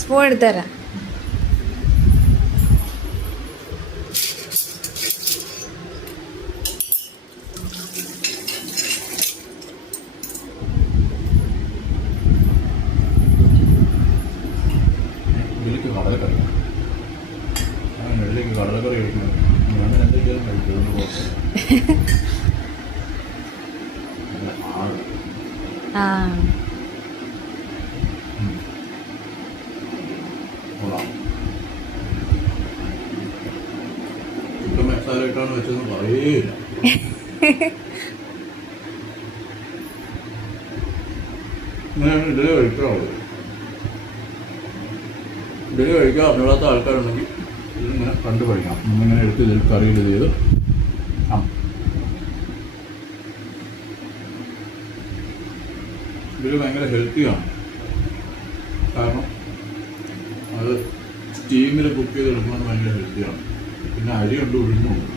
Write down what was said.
Spoon എടുത്തുതരാം. ഇതിലേക്ക് കടലക്കറി ഇതിലേക്ക് കടലക്കറി കഴിക്കുന്നത് ഞാൻ എന്തെങ്കിലും കഴിക്കുന്നത് ചിക്കൻ മസാല ഇട്ടാണ് വെച്ചതെന്ന് പറയേയില്ല. ഇങ്ങനെയാണ് ഇതിൽ കഴിക്കാറുള്ളത്. ഇതിൽ കഴിക്കാൻ അറിഞ്ഞാത്ത ആൾക്കാരുണ്ടെങ്കിൽ ഇതിങ്ങനെ കണ്ടു കഴിക്കാം. ഇങ്ങനെ എടുത്ത് ഇതിൽ കറിയിൽ ചെയ്ത് ഇതിൽ ഭയങ്കര ഹെൽത്തിയാണ്. കാരണം അത് സ്റ്റീമിൽ കുക്ക് ചെയ്തെടുക്കുന്നത് ഭയങ്കര ഹെൽത്തിയാണ്. പിന്നെ അരിയുണ്ട്, ഉഴുന്നുണ്ട്.